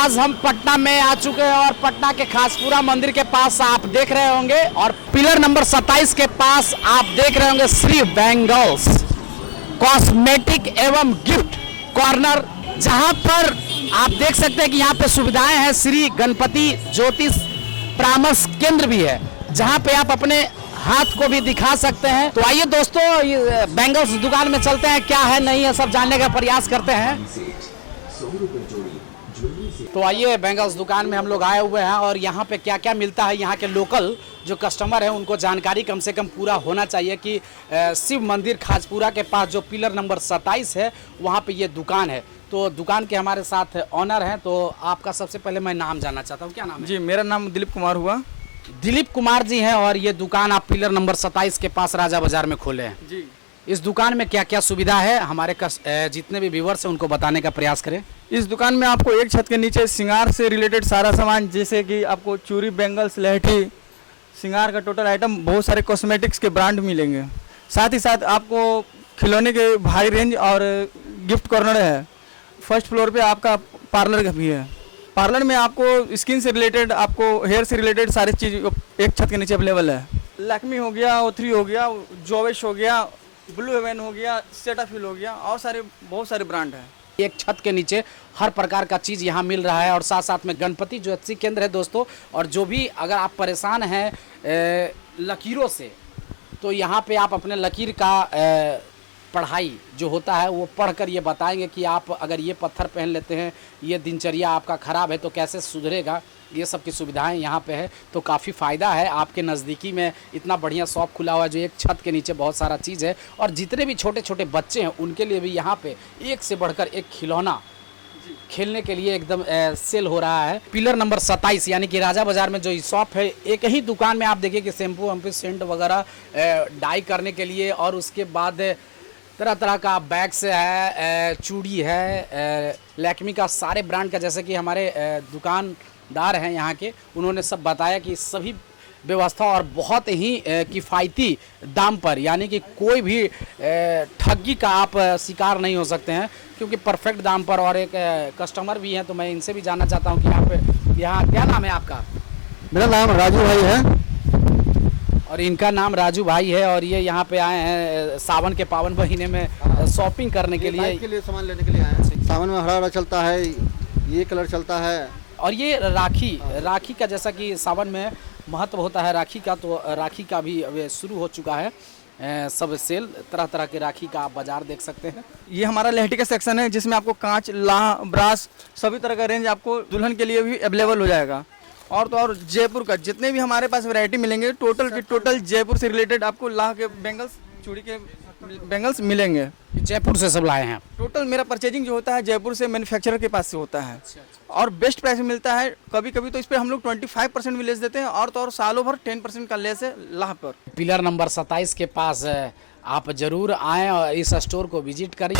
आज हम पटना में आ चुके हैं और पटना के खासपुरा मंदिर के पास आप देख रहे होंगे और पिलर नंबर 27 के पास आप देख रहे होंगे श्री बैंगल्स कॉस्मेटिक एवं गिफ्ट कॉर्नर, जहां पर आप देख सकते हैं कि यहाँ पे सुविधाएं हैं। श्री गणपति ज्योतिष परामर्श केंद्र भी है, जहां पे आप अपने हाथ को भी दिखा सकते हैं। तो आइए दोस्तों, बैंगल्स दुकान में चलते हैं, क्या है नहीं है सब जानने का प्रयास करते हैं। तो आइए, बैंगल्स दुकान में हम लोग आए हुए हैं और यहाँ पे क्या क्या मिलता है, यहाँ के लोकल जो कस्टमर हैं उनको जानकारी कम से कम पूरा होना चाहिए कि शिव मंदिर खाजपुरा के पास जो पिलर नंबर 27 है वहाँ पे ये दुकान है। तो दुकान के हमारे साथ ऑनर हैं, तो आपका सबसे पहले मैं नाम जानना चाहता हूँ, क्या नाम है? जी, मेरा नाम दिलीप कुमार हुआ। दिलीप कुमार जी हैं और ये दुकान आप पिलर नंबर 27 के पास राजा बाजार में खोले हैं जी। इस दुकान में क्या क्या सुविधा है, हमारे जितने भी व्यूवर्स हैं उनको बताने का प्रयास करें। इस दुकान में आपको एक छत के नीचे श्रृंगार से रिलेटेड सारा सामान, जैसे कि आपको चूड़ी, बैंगल्स, लहठी, श्रृंगार का टोटल आइटम, बहुत सारे कॉस्मेटिक्स के ब्रांड मिलेंगे। साथ ही साथ आपको खिलौने के भारी रेंज और गिफ्ट कॉर्नर है। फर्स्ट फ्लोर पे आपका पार्लर का भी है। पार्लर में आपको स्किन से रिलेटेड, आपको हेयर से रिलेटेड सारी चीज़ एक छत के नीचे अवेलेबल है। लैक्मी हो गया, O3 हो गया, जोविश हो गया, ब्लू हेवन हो गया, सेटाफिल हो गया और बहुत सारे ब्रांड हैं। एक छत के नीचे हर प्रकार का चीज़ यहाँ मिल रहा है और साथ साथ में गणपति ज्योतिषी केंद्र है दोस्तों। और जो भी अगर आप परेशान हैं लकीरों से, तो यहाँ पे आप अपने लकीर का पढ़ाई जो होता है वो पढ़कर ये बताएंगे कि आप अगर ये पत्थर पहन लेते हैं, ये दिनचर्या आपका ख़राब है तो कैसे सुधरेगा। ये सब की सुविधाएं यहाँ पे है, तो काफ़ी फ़ायदा है। आपके नज़दीकी में इतना बढ़िया शॉप खुला हुआ है जो एक छत के नीचे बहुत सारा चीज़ है। और जितने भी छोटे छोटे बच्चे हैं उनके लिए भी यहाँ पे एक से बढ़कर एक खिलौना खेलने के लिए एकदम सेल हो रहा है। पिलर नंबर 27 यानी कि राजा बाजार में जो शॉप है, एक ही दुकान में आप देखिए कि शैम्पू वैम्पू सेंट वगैरह डाई करने के लिए, और उसके बाद तरह तरह का बैग्स है, चूड़ी है, लैक्मी का सारे ब्रांड का, जैसे कि हमारे दुकानदार हैं यहाँ के, उन्होंने सब बताया कि सभी व्यवस्था और बहुत ही किफ़ायती दाम पर, यानी कि कोई भी ठगी का आप शिकार नहीं हो सकते हैं, क्योंकि परफेक्ट दाम पर। और एक कस्टमर भी हैं, तो मैं इनसे भी जानना चाहता हूँ कि यहाँ क्या नाम है आपका? मेरा नाम राजू भाई है। और इनका नाम राजू भाई है और ये यहाँ पे आए हैं सावन के पावन महीने में शॉपिंग करने के लिए सामान लेने के लिए आए हैं। सावन में हरा चलता है, ये कलर चलता है। और ये राखी का, जैसा कि सावन में महत्व होता है राखी का, तो राखी का भी अब शुरू हो चुका है सब सेल। तरह तरह के राखी का आप बाजार देख सकते हैं। ये हमारा लहठी का सेक्शन है, जिसमें आपको कांच, लाह, ब्रास, सभी तरह का रेंज आपको दुल्हन के लिए भी अवेलेबल हो जाएगा। और तो और जयपुर का जितने भी हमारे पास वैरायटी मिलेंगे, टोटल जयपुर से रिलेटेड आपको लाह के बैंगल्स, चूड़ी के बैंगल्स मिलेंगे। जयपुर से सब लाए हैं? टोटल मेरा परचेजिंग जो होता है जयपुर से, मैन्युफैक्चरर के पास से होता है। और बेस्ट प्राइस में मिलता है। कभी कभी तो इस पर हम लोग 25% भी लेस देते हैं, और तो और सालों भर 10% का लेस है लाह पर। पिलर नंबर 27 के पास आप जरूर आएँ और इस स्टोर को विजिट करें।